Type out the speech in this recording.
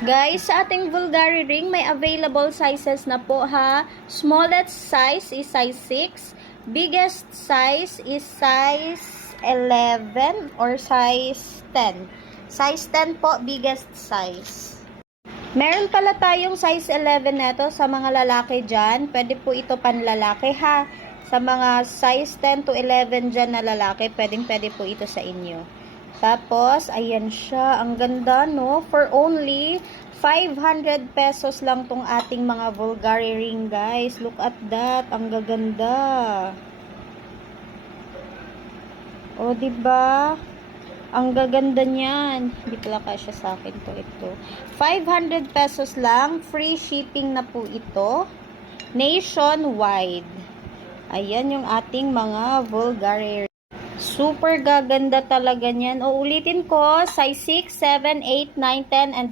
Guys, sa ating Bulgari ring, may available sizes na po ha. Smallest size is size 6. Biggest size is size 11 or size 10. Size 10 po, biggest size. Meron pala tayong size 11 neto sa mga lalaki dyan. Pwede po ito panlalaki ha. Sa mga size 10 to 11 dyan na lalaki, pwede po ito sa inyo. Tapos, ayan siya. Ang ganda, no? For only 500 pesos lang tong ating mga Bulgari ring, guys. Look at that. Ang gaganda. O, diba? Ang gaganda niyan. Hindi pala kasya sa akin to ito. 500 pesos lang. Free shipping na po ito. Nationwide. Ayan yung ating mga Bulgari ring. Super gaganda talaga niyan. O, ulitin ko, size 6, 7, 8, 9, 10, and